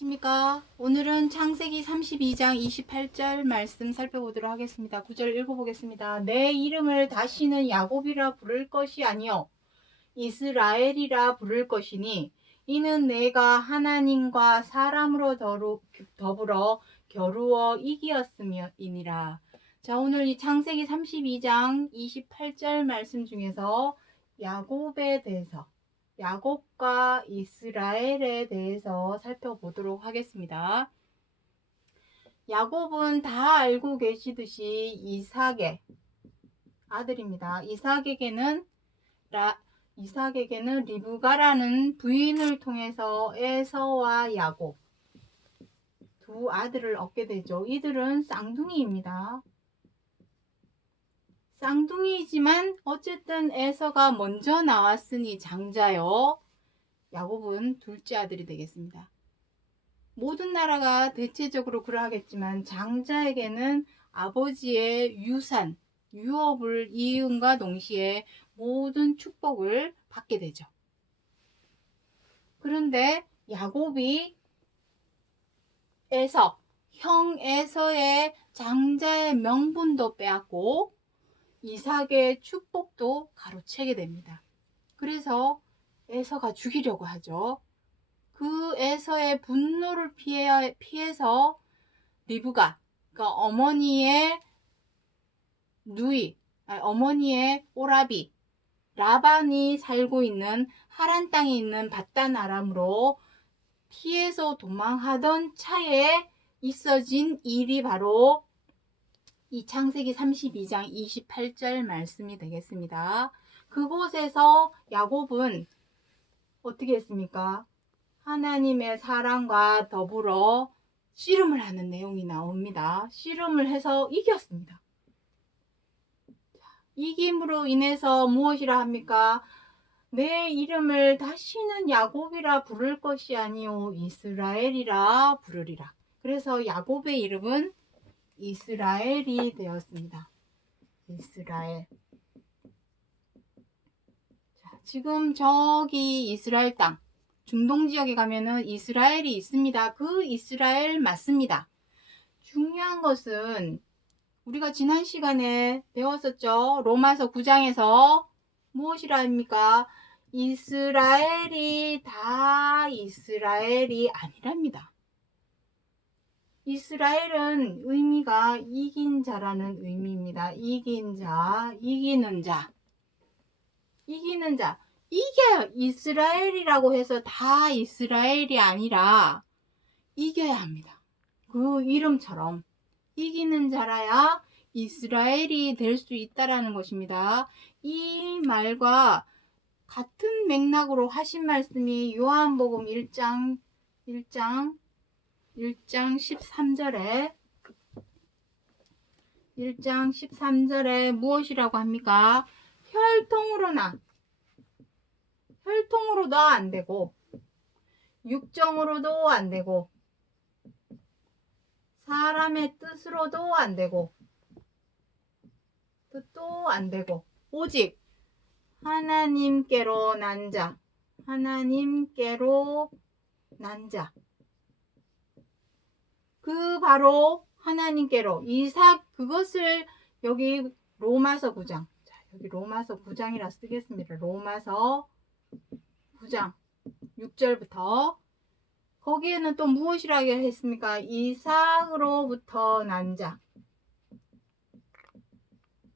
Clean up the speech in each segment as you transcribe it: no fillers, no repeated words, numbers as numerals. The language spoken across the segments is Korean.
안녕하십니까. 오늘은 창세기 32장 28절 말씀 살펴보도록 하겠습니다. 9절 읽어보겠습니다. 내 이름을 다시는 야곱이라 부를 것이 아니요 이스라엘이라 부를 것이니 이는 내가 하나님과 사람으로 더불어 겨루어 이기었음이니라. 자, 오늘 이 창세기 32장 28절 말씀 중에서 야곱에 대해서 야곱과 이스라엘에 대해서 살펴보도록 하겠습니다. 야곱은 다 알고 계시듯이 이삭의 아들입니다. 이삭에게는 리브가라는 부인을 통해서 에서와 야곱 두 아들을 얻게 되죠. 이들은 쌍둥이입니다. 쌍둥이지만 어쨌든 에서가 먼저 나왔으니 장자요. 야곱은 둘째 아들이 되겠습니다. 모든 나라가 대체적으로 그러하겠지만 장자에게는 아버지의 유산, 유업을 이음과 동시에 모든 축복을 받게 되죠. 그런데 야곱이 형 에서의 장자의 명분도 빼앗고 이삭의 축복도 가로채게 됩니다. 그래서 에서가 죽이려고 하죠. 그 에서의 분노를 피해서 리브가, 그러니까 어머니의 어머니의 오라비, 라반이 살고 있는 하란 땅에 있는 밧단 아람으로 피해서 도망하던 차에 있어진 일이 바로 이 창세기 32장 28절 말씀이 되겠습니다. 그곳에서 야곱은 어떻게 했습니까? 하나님의 사랑과 더불어 씨름을 하는 내용이 나옵니다. 씨름을 해서 이겼습니다. 이김으로 인해서 무엇이라 합니까? 내 이름을 다시는 야곱이라 부를 것이 아니요 이스라엘이라 부르리라. 그래서 야곱의 이름은 이스라엘이 되었습니다. 이스라엘. 자, 지금 저기 이스라엘 땅, 중동 지역에 가면은 이스라엘이 있습니다. 그 이스라엘 맞습니다. 중요한 것은 우리가 지난 시간에 배웠었죠. 로마서 9장에서 무엇이라 합니까? 이스라엘이 다 이스라엘이 아니랍니다. 이스라엘은 의미가 이긴 자라는 의미입니다. 이긴 자, 이기는 자. 이기는 자. 이겨요. 이스라엘이라고 해서 다 이스라엘이 아니라 이겨야 합니다. 그 이름처럼 이기는 자라야 이스라엘이 될 수 있다라는 것입니다. 이 말과 같은 맥락으로 하신 말씀이 요한복음 1장 13절에 무엇이라고 합니까? 혈통으로도 안 되고 육정으로도 안 되고 사람의 뜻으로도 안 되고 뜻도 안 되고 오직 하나님께로 난 자. 그 바로 하나님께로 이삭 그것을 여기 로마서 9장. 자, 여기 로마서 9장이라 쓰겠습니다. 로마서 9장 6절부터 거기에는 또 무엇이라고 했습니까? 이삭으로부터 난 자.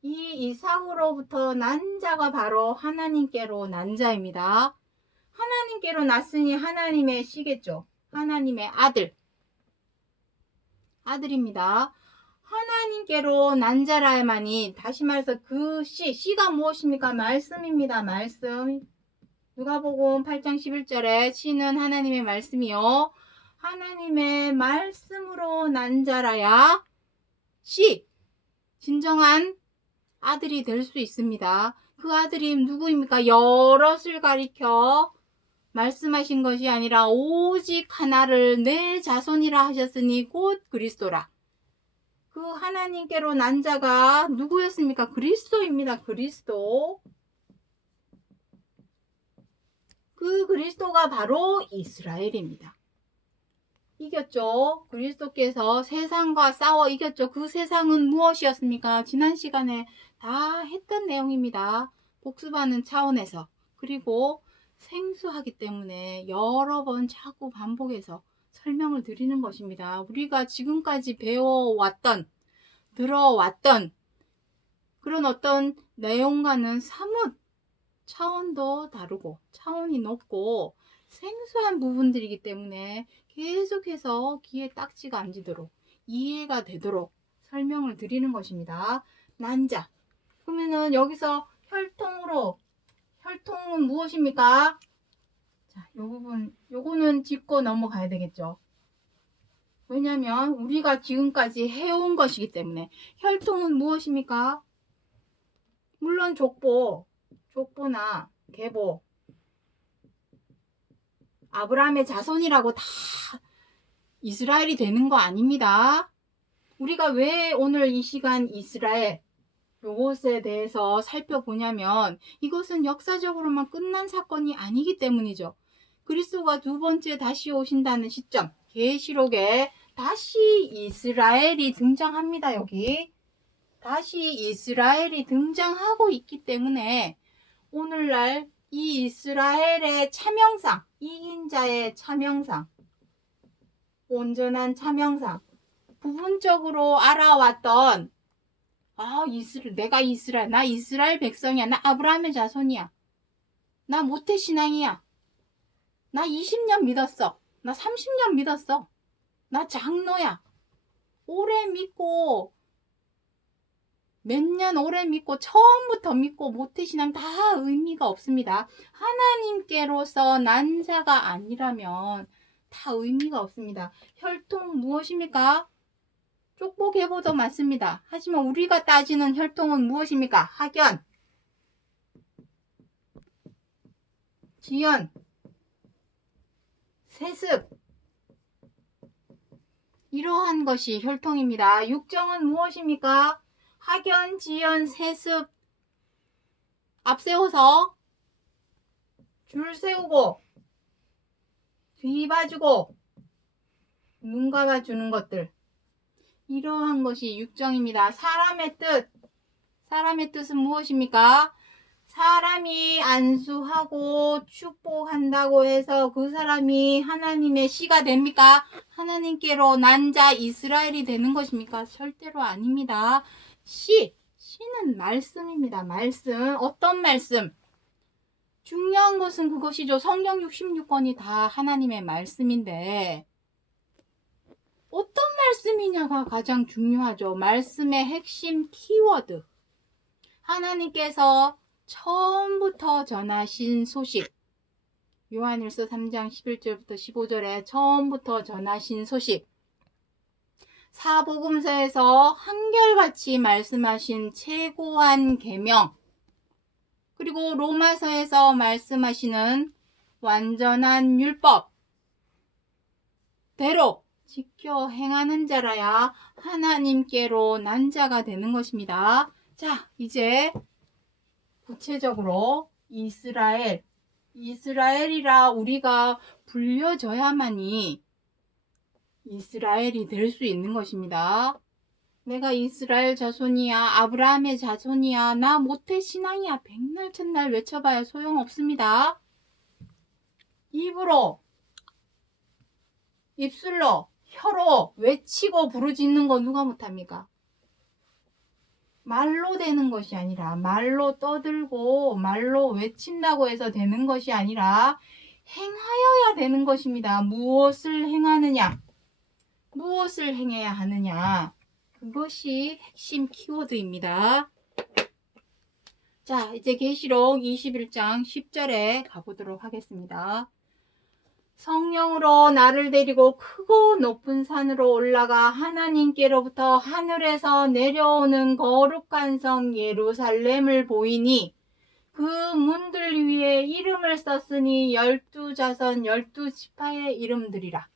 이 이삭으로부터 난 자가 바로 하나님께로 난 자입니다. 하나님께로 났으니 하나님의 씨겠죠. 하나님의 아들입니다. 하나님께로 난 자라야만이 다시 말해서 그 씨가 무엇입니까? 말씀입니다. 말씀. 누가복음 8장 11절에 씨는 하나님의 말씀이요. 하나님의 말씀으로 난 자라야 진정한 아들이 될 수 있습니다. 그 아들이 누구입니까? 여럿을 가리켜 말씀하신 것이 아니라 오직 하나를 내 자손이라 하셨으니 곧 그리스도라. 그 하나님께로 난 자가 누구였습니까? 그리스도입니다. 그리스도. 그 그리스도가 바로 이스라엘입니다. 이겼죠. 그리스도께서 세상과 싸워 이겼죠. 그 세상은 무엇이었습니까? 지난 시간에 다 했던 내용입니다. 복습하는 차원에서. 그리고 생소하기 때문에 여러 번 자꾸 반복해서 설명을 드리는 것입니다. 우리가 지금까지 배워왔던, 들어왔던 그런 어떤 내용과는 사뭇 차원도 다르고 차원이 높고 생소한 부분들이기 때문에 계속해서 귀에 딱지가 앉도록 이해가 되도록 설명을 드리는 것입니다. 난자. 그러면은 여기서 혈통은 무엇입니까? 자, 요 부분, 요거는 짚고 넘어가야 되겠죠. 왜냐면 우리가 지금까지 해온 것이기 때문에. 혈통은 무엇입니까? 물론 족보나 계보, 아브라함의 자손이라고 다 이스라엘이 되는 거 아닙니다. 우리가 왜 오늘 이 시간 이스라엘 요것에 대해서 살펴보냐면 이것은 역사적으로만 끝난 사건이 아니기 때문이죠. 그리스도가 두 번째 다시 오신다는 시점, 계시록에 다시 이스라엘이 등장합니다. 여기 다시 이스라엘이 등장하고 있기 때문에 오늘날 이 이스라엘의 차명상, 이긴 자의 차명상, 온전한 차명상, 부분적으로 알아왔던 내가 이스라엘, 나 이스라엘 백성이야, 나 아브라함의 자손이야, 나 모태신앙이야, 나 20년 믿었어, 나 30년 믿었어, 나 장로야, 오래 믿고 몇 년 오래 믿고 처음부터 믿고 모태신앙 다 의미가 없습니다. 하나님께로서 난 자가 아니라면 다 의미가 없습니다. 혈통 무엇입니까? 족보 계보도 맞습니다. 하지만 우리가 따지는 혈통은 무엇입니까? 학연, 지연, 세습, 이러한 것이 혈통입니다. 육정은 무엇입니까? 학연, 지연, 세습 앞세워서 줄 세우고 뒤 봐주고 눈 감아주는 것들, 이러한 것이 육정입니다. 사람의 뜻은 무엇입니까? 사람이 안수하고 축복한다고 해서 그 사람이 하나님의 씨가 됩니까? 하나님께로 난 자 이스라엘이 되는 것입니까? 절대로 아닙니다. 씨는 말씀입니다. 말씀. 어떤 말씀? 중요한 것은 그것이죠. 성경 66권이 다 하나님의 말씀인데 어떤 말씀이냐가 가장 중요하죠. 말씀의 핵심 키워드. 하나님께서 처음부터 전하신 소식. 요한일서 3장 11절부터 15절에 처음부터 전하신 소식. 사복음서에서 한결같이 말씀하신 최고한 계명, 그리고 로마서에서 말씀하시는 완전한 율법 대로 지켜 행하는 자라야 하나님께로 난 자가 되는 것입니다. 자, 이제 구체적으로 이스라엘이라 우리가 불려져야만이 이스라엘이 될 수 있는 것입니다. 내가 이스라엘 자손이야, 아브라함의 자손이야, 나 모태신앙이야, 백날 천날 외쳐봐야 소용없습니다. 입술로, 혀로 외치고 부르짖는 거 누가 못합니까? 말로 되는 것이 아니라, 말로 떠들고 말로 외친다고 해서 되는 것이 아니라 행하여야 되는 것입니다. 무엇을 행하느냐, 무엇을 행해야 하느냐, 그것이 핵심 키워드입니다. 자, 이제 계시록 21장 10절에 가보도록 하겠습니다. 성령으로 나를 데리고 크고 높은 산으로 올라가 하나님께로부터 하늘에서 내려오는 거룩한 성 예루살렘을 보이니 그 문들 위에 이름을 썼으니 12자손 12지파의 이름들이라.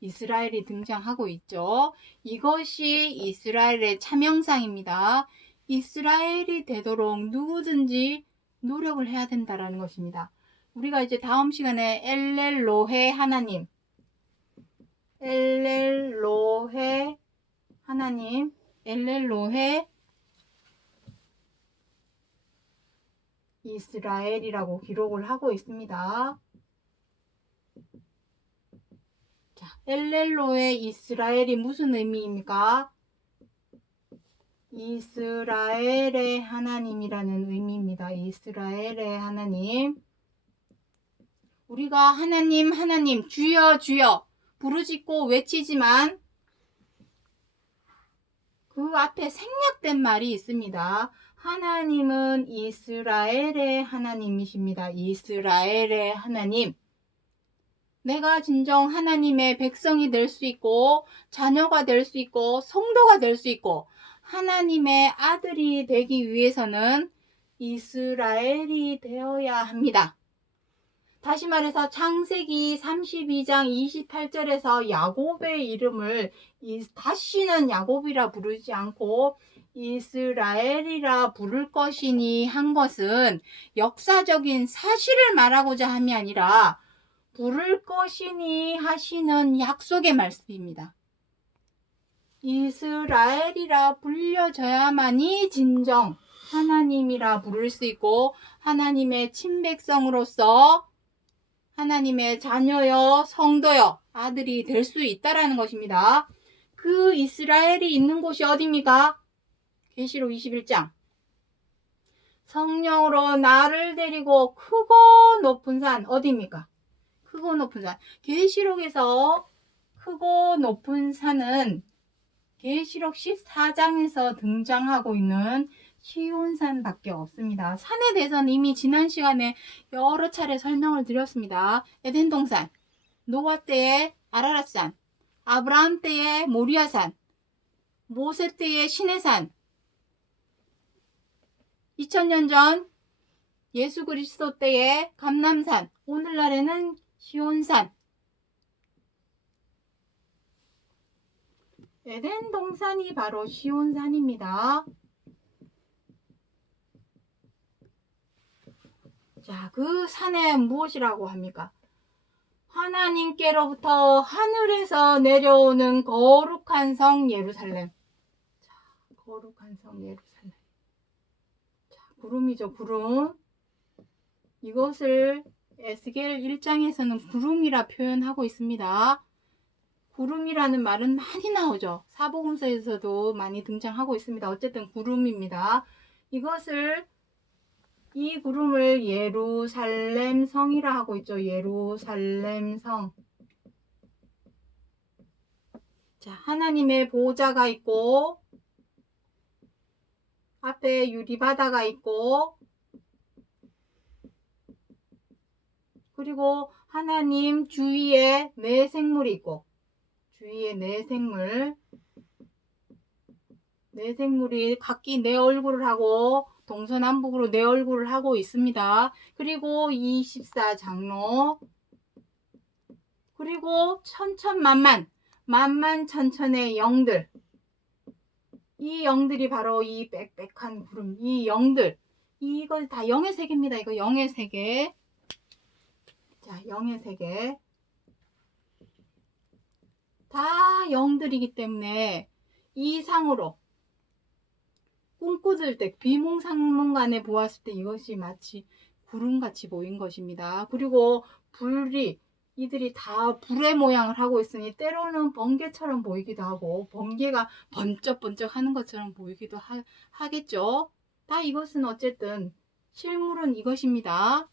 이스라엘이 등장하고 있죠. 이것이 이스라엘의 차명상입니다. 이스라엘이 되도록 누구든지 노력을 해야 된다는 것입니다. 우리가 이제 다음 시간에 엘렐로헤 하나님, 엘렐로헤 하나님, 엘렐로헤 이스라엘이라고 기록을 하고 있습니다. 자, 엘렐로헤 이스라엘이 무슨 의미입니까? 이스라엘의 하나님이라는 의미입니다. 이스라엘의 하나님. 우리가 하나님, 하나님, 주여, 주여 부르짖고 외치지만 그 앞에 생략된 말이 있습니다. 하나님은 이스라엘의 하나님이십니다. 이스라엘의 하나님. 내가 진정 하나님의 백성이 될 수 있고 자녀가 될 수 있고 성도가 될 수 있고 하나님의 아들이 되기 위해서는 이스라엘이 되어야 합니다. 다시 말해서 창세기 32장 28절에서 야곱의 이름을 다시는 야곱이라 부르지 않고 이스라엘이라 부를 것이니 한 것은 역사적인 사실을 말하고자 함이 아니라 부를 것이니 하시는 약속의 말씀입니다. 이스라엘이라 불려져야만이 진정 하나님이라 부를 수 있고 하나님의 친백성으로서 하나님의 자녀여 성도여 아들이 될 수 있다라는 것입니다. 그 이스라엘이 있는 곳이 어디입니까? 계시록 21장. 성령으로 나를 데리고 크고 높은 산 어디입니까? 크고 높은 산. 계시록에서 크고 높은 산은 계시록 14장에서 등장하고 있는 시온산밖에 없습니다. 산에 대해서는 이미 지난 시간에 여러 차례 설명을 드렸습니다. 에덴 동산, 노아 때의 아라랏산, 아브라함 때의 모리아산, 모세 때의 시내산, 2000년 전 예수 그리스도 때의 감람산, 오늘날에는 시온산. 에덴 동산이 바로 시온산입니다. 자, 그 산에 무엇이라고 합니까? 하나님께로부터 하늘에서 내려오는 거룩한 성 예루살렘. 자, 거룩한 성 예루살렘. 자, 구름이죠, 구름. 이것을 에스겔 1장에서는 구름이라 표현하고 있습니다. 구름이라는 말은 많이 나오죠. 사복음서에서도 많이 등장하고 있습니다. 어쨌든 구름입니다. 이 구름을 예루살렘 성이라 하고 있죠. 예루살렘 성. 자, 하나님의 보좌가 있고 앞에 유리바다가 있고 그리고 하나님 주위에 네 생물이 있고 주위에 네 생물이 각기 네 얼굴을 하고 동서남북으로 네 얼굴을 하고 있습니다. 그리고 24장로 그리고 만만천천의 영들. 이 영들이 바로 이 빽빽한 구름, 이 영들. 이거 다 영의 세계입니다. 이거 영의 세계. 자, 영의 세계. 다 영들이기 때문에 이상으로 꿈꾸들 때 비몽사몽간에 보았을 때 이것이 마치 구름같이 보인 것입니다. 그리고 이들이 다 불의 모양을 하고 있으니 때로는 번개처럼 보이기도 하고 번개가 번쩍번쩍 하는 것처럼 보이기도 하겠죠. 다 이것은 어쨌든 실물은 이것입니다.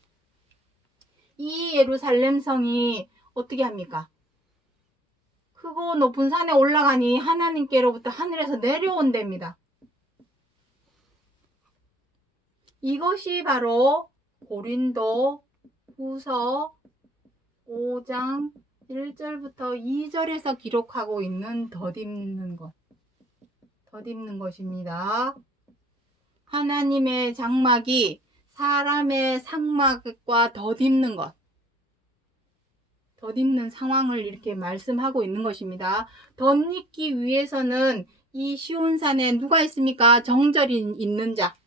이 예루살렘 성이 어떻게 합니까? 크고 높은 산에 올라가니 하나님께로부터 하늘에서 내려온 데입니다. 이것이 바로 고린도 후서 5장 1절부터 2절에서 기록하고 있는 덧입는 것입니다. 하나님의 장막이 사람의 상막과 덧입는 상황을 이렇게 말씀하고 있는 것입니다. 덧입기 위해서는 이 시온산에 누가 있습니까? 정절이 있는 자.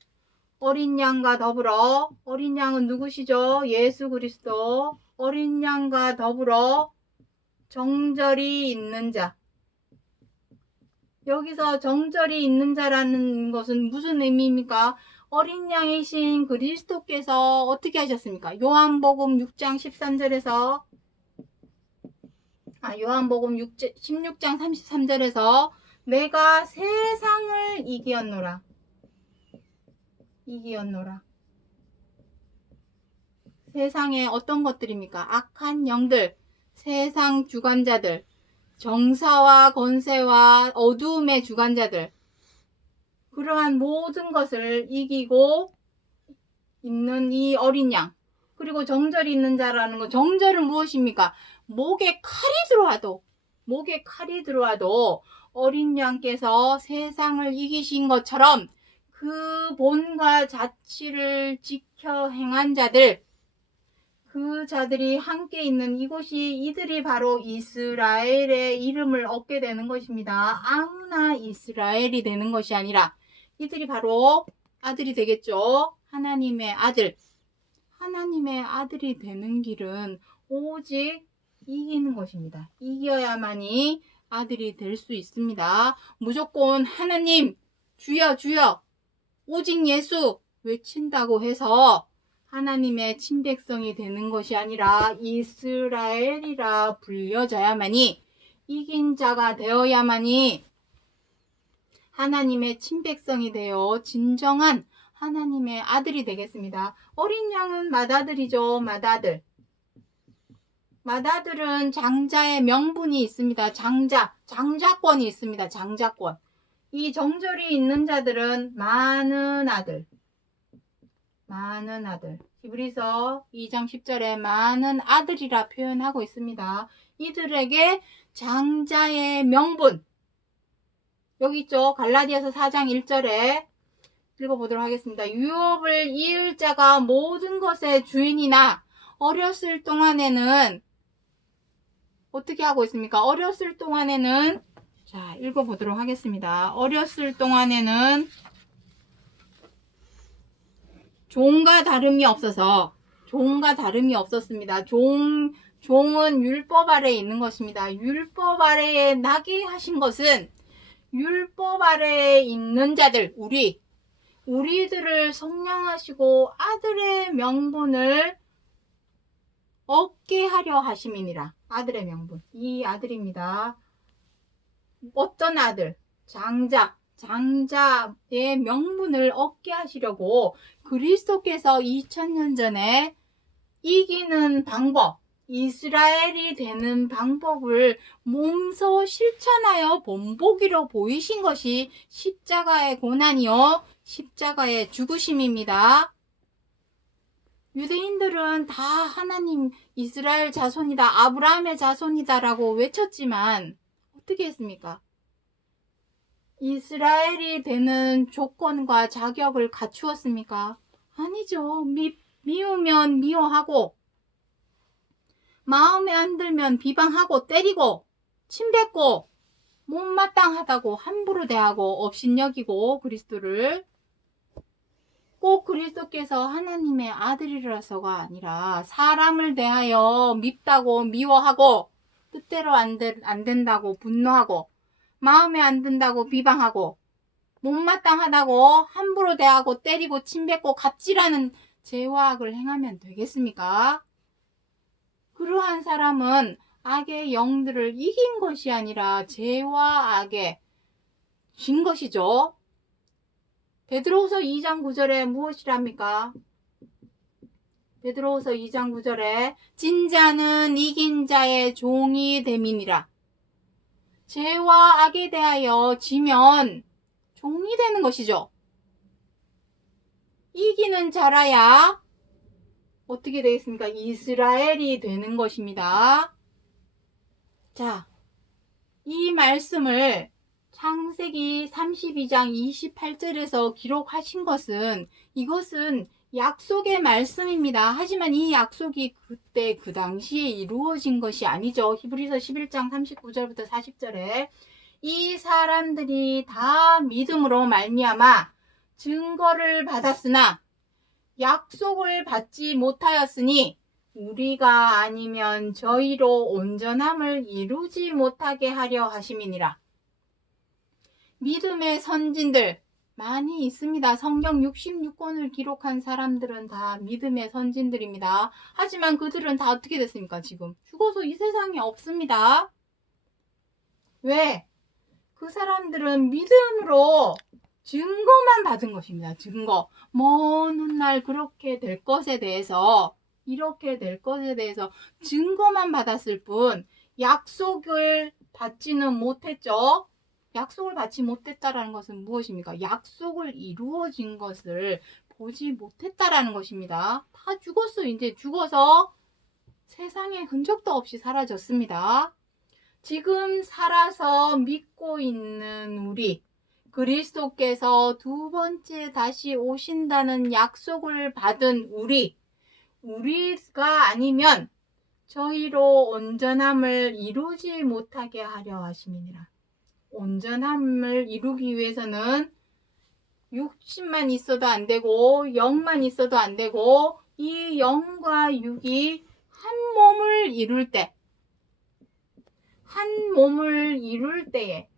어린 양과 더불어, 어린 양은 누구시죠? 예수 그리스도. 어린 양과 더불어 정절이 있는 자. 여기서 정절이 있는 자라는 것은 무슨 의미입니까? 어린 양이신 그리스도께서 어떻게 하셨습니까? 요한복음 6장 13절에서 요한복음 16장 33절에서 내가 세상을 이기었노라. 세상에 어떤 것들입니까? 악한 영들, 세상 주관자들, 정사와 권세와 어두움의 주관자들, 그러한 모든 것을 이기고 있는 이 어린 양, 그리고 정절이 있는 자라는 거. 정절은 무엇입니까? 목에 칼이 들어와도 어린 양께서 세상을 이기신 것처럼 그 본과 자치를 지켜 행한 자들, 그 자들이 함께 있는 이곳이, 이들이 바로 이스라엘의 이름을 얻게 되는 것입니다. 아무나 이스라엘이 되는 것이 아니라 이들이 바로 아들이 되겠죠. 하나님의 아들. 하나님의 아들이 되는 길은 오직 이기는 것입니다. 이겨야만이 아들이 될 수 있습니다. 무조건 하나님, 주여 주여, 오직 예수 외친다고 해서 하나님의 친백성이 되는 것이 아니라 이스라엘이라 불려져야만이, 이긴 자가 되어야만이 하나님의 친백성이 되어 진정한 하나님의 아들이 되겠습니다. 어린 양은 맏아들이죠. 맏아들은 장자의 명분이 있습니다. 장자권이 있습니다. 장자권. 이 정절이 있는 자들은 많은 아들. 히브리서 2장 10절에 많은 아들이라 표현하고 있습니다. 이들에게 장자의 명분, 여기 있죠. 갈라디아서 4장 1절에 읽어보도록 하겠습니다. 유업을 이을 자가 모든 것의 주인이나 어렸을 동안에는 어떻게 하고 있습니까? 어렸을 동안에는, 자, 읽어보도록 하겠습니다. 어렸을 동안에는 종과 다름이 없었습니다. 종은 율법 아래에 있는 것입니다. 율법 아래에 나게 하신 것은 율법 아래에 있는 자들, 우리들을 속량하시고 아들의 명분을 얻게 하려 하심이니라. 아들의 명분. 이 아들입니다. 어떤 아들? 장자의 명분을 얻게 하시려고 그리스도께서 2000년 전에 이기는 방법, 이스라엘이 되는 방법을 몸소 실천하여 본보기로 보이신 것이 십자가의 고난이요, 십자가의 죽으심입니다. 유대인들은 다 하나님 이스라엘 자손이다, 아브라함의 자손이다라고 외쳤지만 어떻게 했습니까? 이스라엘이 되는 조건과 자격을 갖추었습니까? 아니죠. 미우면 미워하고, 마음에 안 들면 비방하고 때리고 침뱉고 못마땅하다고 함부로 대하고 업신여기고, 그리스도를 꼭 그리스도께서 하나님의 아들이라서가 아니라 사람을 대하여 밉다고 미워하고, 뜻대로 안 된다고 분노하고, 마음에 안 든다고 비방하고, 못마땅하다고 함부로 대하고 때리고 침뱉고 갑질하는 죄와 악을 행하면 되겠습니까? 그러한 사람은 악의 영들을 이긴 것이 아니라 죄와 악에 진 것이죠. 베드로후서 2장 9절에 무엇이랍니까? 베드로후서 2장 9절에 진자는 이긴 자의 종이 됨이니라. 죄와 악에 대하여 지면 종이 되는 것이죠. 이기는 자라야 어떻게 되겠습니까? 이스라엘이 되는 것입니다. 자, 이 말씀을 창세기 32장 28절에서 기록하신 것은, 이것은 약속의 말씀입니다. 하지만 이 약속이 그때 그 당시에 이루어진 것이 아니죠. 히브리서 11장 39절부터 40절에 이 사람들이 다 믿음으로 말미암아 증거를 받았으나 약속을 받지 못하였으니 우리가 아니면 저희로 온전함을 이루지 못하게 하려 하심이니라. 믿음의 선진들 많이 있습니다. 성경 66권을 기록한 사람들은 다 믿음의 선진들입니다. 하지만 그들은 다 어떻게 됐습니까? 지금 죽어서 이 세상에 없습니다. 왜? 그 사람들은 믿음으로 증거만 받은 것입니다. 증거. 먼 훗날 그렇게 될 것에 대해서, 이렇게 될 것에 대해서 증거만 받았을 뿐 약속을 받지는 못했죠. 약속을 받지 못했다라는 것은 무엇입니까? 약속을 이루어진 것을 보지 못했다라는 것입니다. 다 죽었어. 이제 죽어서 세상에 흔적도 없이 사라졌습니다. 지금 살아서 믿고 있는 우리, 그리스도께서 두 번째 다시 오신다는 약속을 받은 우리가 아니면 저희로 온전함을 이루지 못하게 하려 하심이니라. 온전함을 이루기 위해서는 육신만 있어도 안 되고 영만 있어도 안 되고 이 영과 육이 한 몸을 이룰 때, 한 몸을 이룰 때에,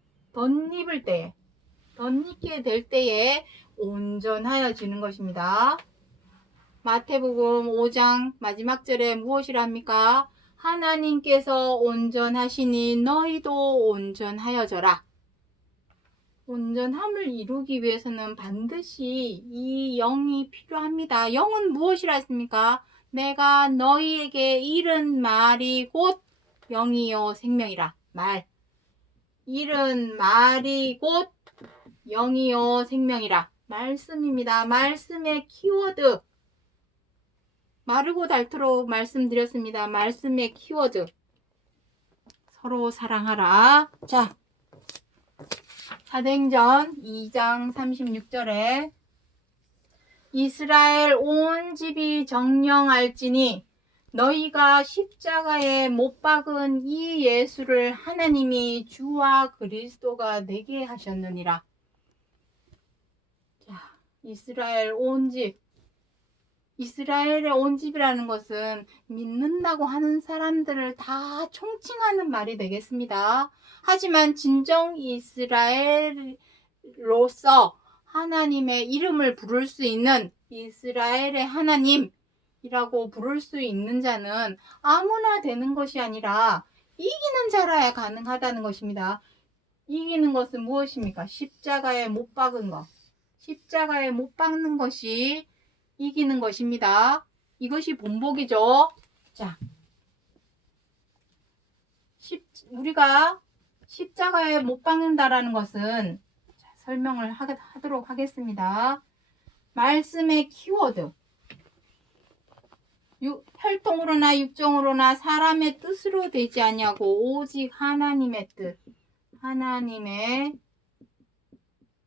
덧입게 될 때에 온전하여지는 것입니다. 마태복음 5장 마지막 절에 무엇이라 합니까? 하나님께서 온전하시니 너희도 온전하여져라. 온전함을 이루기 위해서는 반드시 이 영이 필요합니다. 영은 무엇이라 했습니까? 내가 너희에게 이른 말이 곧 영이요 생명이라. 말. 이른 말이 곧 영이요 생명이라. 말씀입니다. 말씀의 키워드. 마르고 닳도록 말씀드렸습니다. 말씀의 키워드. 서로 사랑하라. 자, 사도행전 2장 36절에 이스라엘 온 집이 정령할지니 너희가 십자가에 못 박은 이 예수를 하나님이 주와 그리스도가 되게 하셨느니라. 자, 이스라엘 온 집. 이스라엘의 온 집이라는 것은 믿는다고 하는 사람들을 다 총칭하는 말이 되겠습니다. 하지만 진정 이스라엘로서 하나님의 이름을 부를 수 있는 이스라엘의 하나님이라고 부를 수 있는 자는 아무나 되는 것이 아니라 이기는 자라야 가능하다는 것입니다. 이기는 것은 무엇입니까? 십자가에 못 박은 것. 십자가에 못 박는 것이 이기는 것입니다. 이것이 본보기죠. 자, 우리가 십자가에 못 박는다라는 것은 설명을 하도록 하겠습니다. 말씀의 키워드. 혈통으로나 육정으로나 사람의 뜻으로 되지 아니하고 오직 하나님의 뜻. 하나님의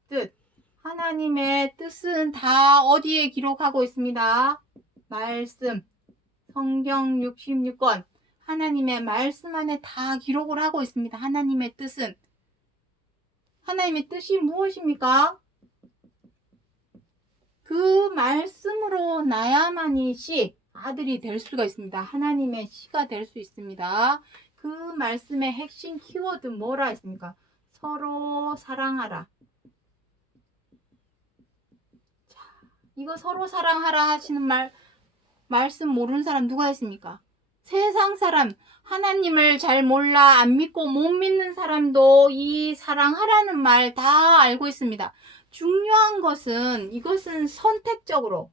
뜻. 하나님의 뜻은 다 어디에 기록하고 있습니다? 말씀. 성경 66권. 하나님의 말씀 안에 다 기록을 하고 있습니다. 하나님의 뜻은. 하나님의 뜻이 무엇입니까? 그 말씀으로 나야만이 아들이 될 수가 있습니다. 하나님의 씨가 될 수 있습니다. 그 말씀의 핵심 키워드 뭐라 했습니까? 서로 사랑하라. 이거 서로 사랑하라 하시는 말씀 모르는 사람 누가 있습니까? 세상 사람, 하나님을 잘 몰라 안 믿고 못 믿는 사람도 이 사랑하라는 말 다 알고 있습니다. 중요한 것은 이것은 선택적으로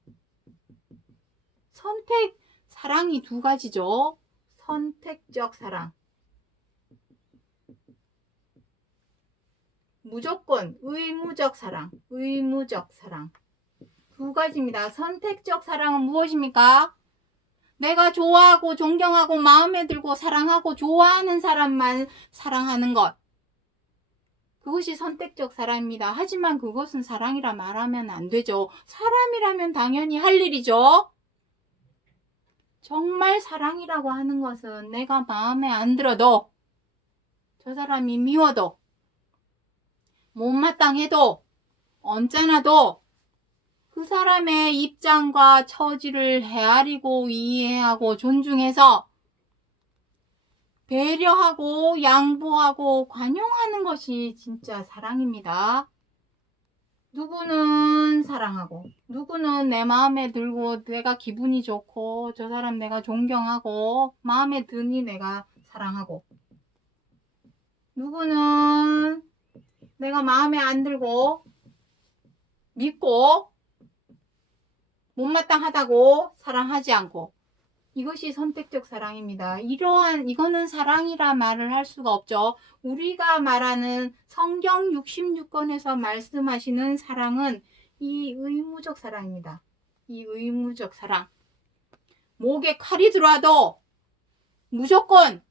사랑이 두 가지죠. 선택적 사랑. 무조건 의무적 사랑. 두 가지입니다. 선택적 사랑은 무엇입니까? 내가 좋아하고 존경하고 마음에 들고 사랑하고 좋아하는 사람만 사랑하는 것. 그것이 선택적 사랑입니다. 하지만 그것은 사랑이라 말하면 안 되죠. 사람이라면 당연히 할 일이죠. 정말 사랑이라고 하는 것은 내가 마음에 안 들어도, 저 사람이 미워도, 못마땅해도, 언짢아도 그 그 사람의 입장과 처지를 헤아리고 이해하고 존중해서 배려하고 양보하고 관용하는 것이 진짜 사랑입니다. 누구는 사랑하고 누구는 내 마음에 들고 내가 기분이 좋고 저 사람 내가 존경하고 마음에 드니 내가 사랑하고, 누구는 내가 마음에 안 들고 믿고 못마땅하다고 사랑하지 않고. 이것이 선택적 사랑입니다. 이거는 사랑이라 말을 할 수가 없죠. 우리가 말하는 성경 66권에서 말씀하시는 사랑은 이 의무적 사랑입니다. 이 의무적 사랑. 목에 칼이 들어와도 무조건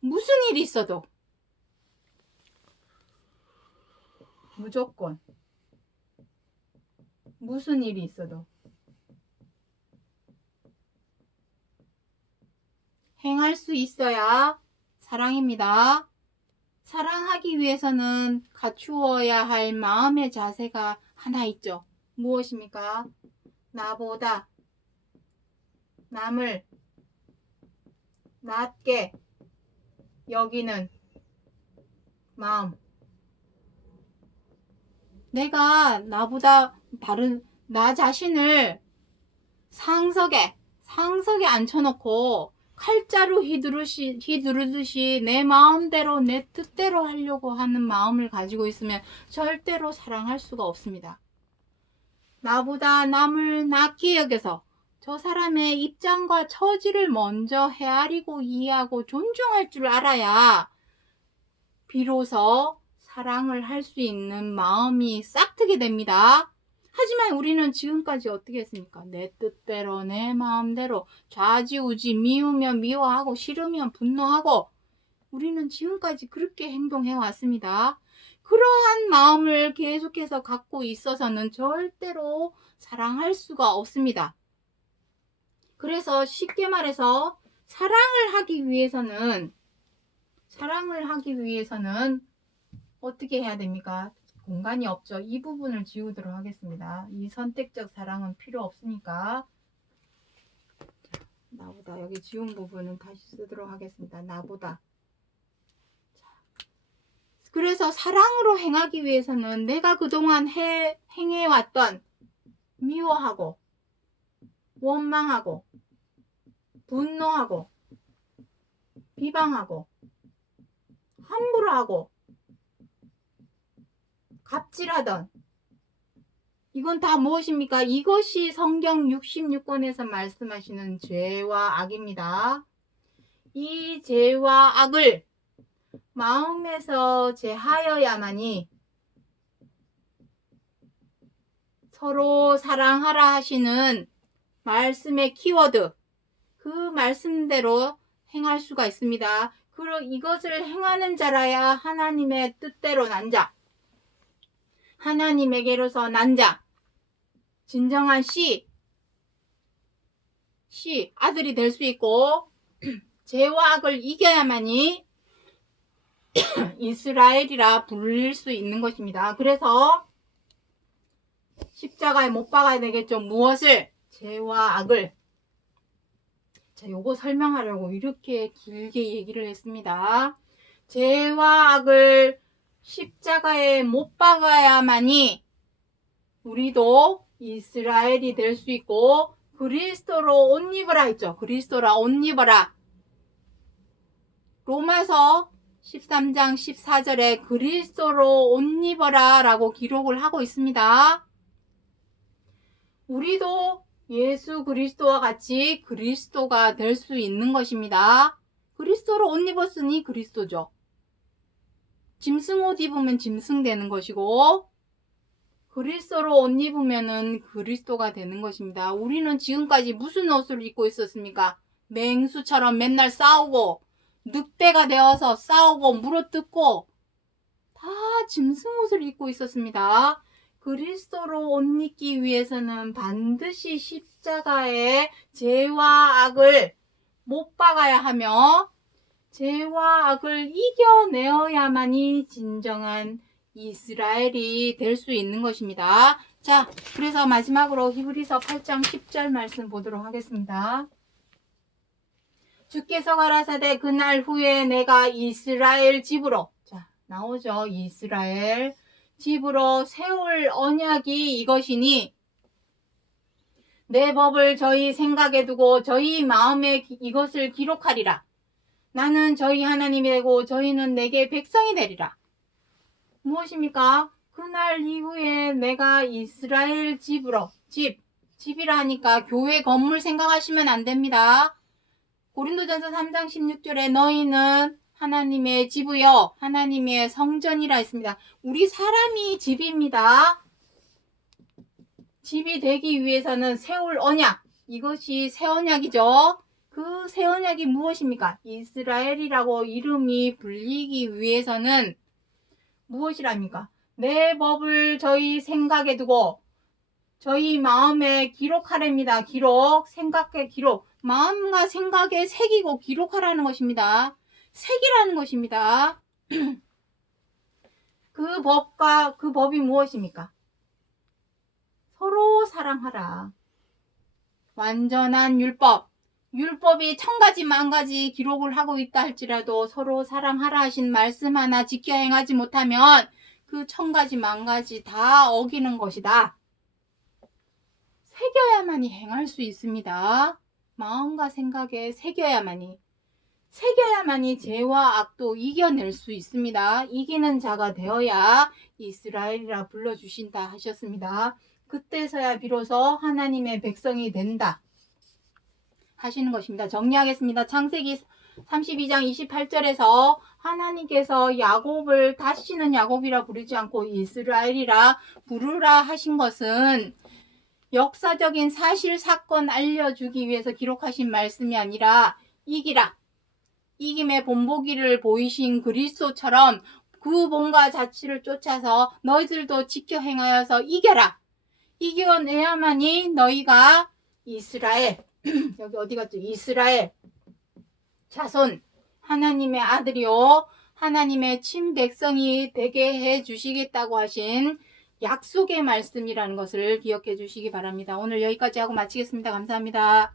무슨 일이 있어도 무조건 무슨 일이 있어도 행할 수 있어야 사랑입니다. 사랑하기 위해서는 갖추어야 할 마음의 자세가 하나 있죠. 무엇입니까? 나보다 남을 낮게 여기는 마음. 내가 나보다 다른 나 자신을 상석에 앉혀놓고 칼자루 휘두르듯이 내 마음대로 내 뜻대로 하려고 하는 마음을 가지고 있으면 절대로 사랑할 수가 없습니다. 나보다 남을 낮게 여겨서 저 사람의 입장과 처지를 먼저 헤아리고 이해하고 존중할 줄 알아야 비로소 사랑을 할 수 있는 마음이 싹트게 됩니다. 하지만 우리는 지금까지 어떻게 했습니까? 내 뜻대로 내 마음대로 좌지우지, 미우면 미워하고 싫으면 분노하고, 우리는 지금까지 그렇게 행동해 왔습니다. 그러한 마음을 계속해서 갖고 있어서는 절대로 사랑할 수가 없습니다. 그래서 쉽게 말해서 사랑을 하기 위해서는 어떻게 해야 됩니까? 공간이 없죠. 이 부분을 지우도록 하겠습니다. 이 선택적 사랑은 필요 없으니까. 나보다 여기 지운 부분은 다시 쓰도록 하겠습니다. 나보다. 그래서 사랑으로 행하기 위해서는 내가 그동안 행해왔던 미워하고 원망하고 분노하고 비방하고 함부로 하고 갑질하던, 이건 다 무엇입니까? 이것이 성경 66권에서 말씀하시는 죄와 악입니다. 이 죄와 악을 마음에서 제하여야만이 서로 사랑하라 하시는 말씀의 키워드, 그 말씀대로 행할 수가 있습니다. 그리고 이것을 행하는 자라야 하나님의 뜻대로 난 자, 하나님에게로서 난 자, 진정한 아들이 될 수 있고 죄와 악을 이겨야만이 이스라엘이라 부를 수 있는 것입니다. 그래서 십자가에 못 박아야 되겠죠. 무엇을? 죄와 악을. 자, 요거 설명하려고 이렇게 길게 얘기를 했습니다. 죄와 악을 십자가에 못 박아야만이 우리도 이스라엘이 될 수 있고 그리스도로 옷 입으라 했죠. 그리스도라 옷 입어라. 로마서 13장 14절에 그리스도로 옷 입어라 라고 기록을 하고 있습니다. 우리도 예수 그리스도와 같이 그리스도가 될 수 있는 것입니다. 그리스도로 옷 입었으니 그리스도죠. 짐승 옷 입으면 짐승 되는 것이고 그리스도로 옷 입으면은 그리스도가 되는 것입니다. 우리는 지금까지 무슨 옷을 입고 있었습니까? 맹수처럼 맨날 싸우고 늑대가 되어서 싸우고 물어뜯고 다 짐승 옷을 입고 있었습니다. 그리스도로 옷 입기 위해서는 반드시 십자가에 죄와 악을 못 박아야 하며 죄와 악을 이겨내어야만이 진정한 이스라엘이 될 수 있는 것입니다. 자, 그래서 마지막으로 히브리서 8장 10절 말씀 보도록 하겠습니다. 주께서 가라사대 그날 후에 내가 이스라엘 집으로, 자, 나오죠. 이스라엘 집으로 세울 언약이 이것이니 내 법을 저희 생각에 두고 저희 마음에 이것을 기록하리라. 나는 저희 하나님이 되고 저희는 내게 백성이 되리라. 무엇입니까? 그날 이후에 내가 이스라엘 집으로, 집이라 하니까 교회 건물 생각하시면 안 됩니다. 고린도전서 3장 16절에 너희는 하나님의 집이요 하나님의 성전이라 했습니다. 우리 사람이 집입니다. 집이 되기 위해서는 세울 언약, 이것이 새 언약이죠. 그 새 언약이 무엇입니까? 이스라엘이라고 이름이 불리기 위해서는 무엇이랍니까? 내 법을 저희 생각에 두고 저희 마음에 기록하랍니다. 기록, 생각에 기록, 마음과 생각에 새기고 기록하라는 것입니다. 새기라는 것입니다. 그 법이 무엇입니까? 서로 사랑하라. 완전한 율법이 1000가지 만가지 기록을 하고 있다 할지라도 서로 사랑하라 하신 말씀 하나 지켜 행하지 못하면 그 1000가지 만가지 다 어기는 것이다. 새겨야만이 행할 수 있습니다. 마음과 생각에 새겨야만이 죄와 악도 이겨낼 수 있습니다. 이기는 자가 되어야 이스라엘이라 불러주신다 하셨습니다. 그때서야 비로소 하나님의 백성이 된다 하시는 것입니다. 정리하겠습니다. 창세기 32장 28절에서 하나님께서 야곱을 다시는 야곱이라 부르지 않고 이스라엘이라 부르라 하신 것은 역사적인 사실 사건 알려주기 위해서 기록하신 말씀이 아니라 이김의 본보기를 보이신 그리스도처럼 그 본과 자치를 쫓아서 너희들도 지켜 행하여서 이겨내야만이 너희가 이스라엘 여기 어디 갔죠? 이스라엘 자손 하나님의 아들이요 하나님의 친백성이 되게 해주시겠다고 하신 약속의 말씀이라는 것을 기억해 주시기 바랍니다. 오늘 여기까지 하고 마치겠습니다. 감사합니다.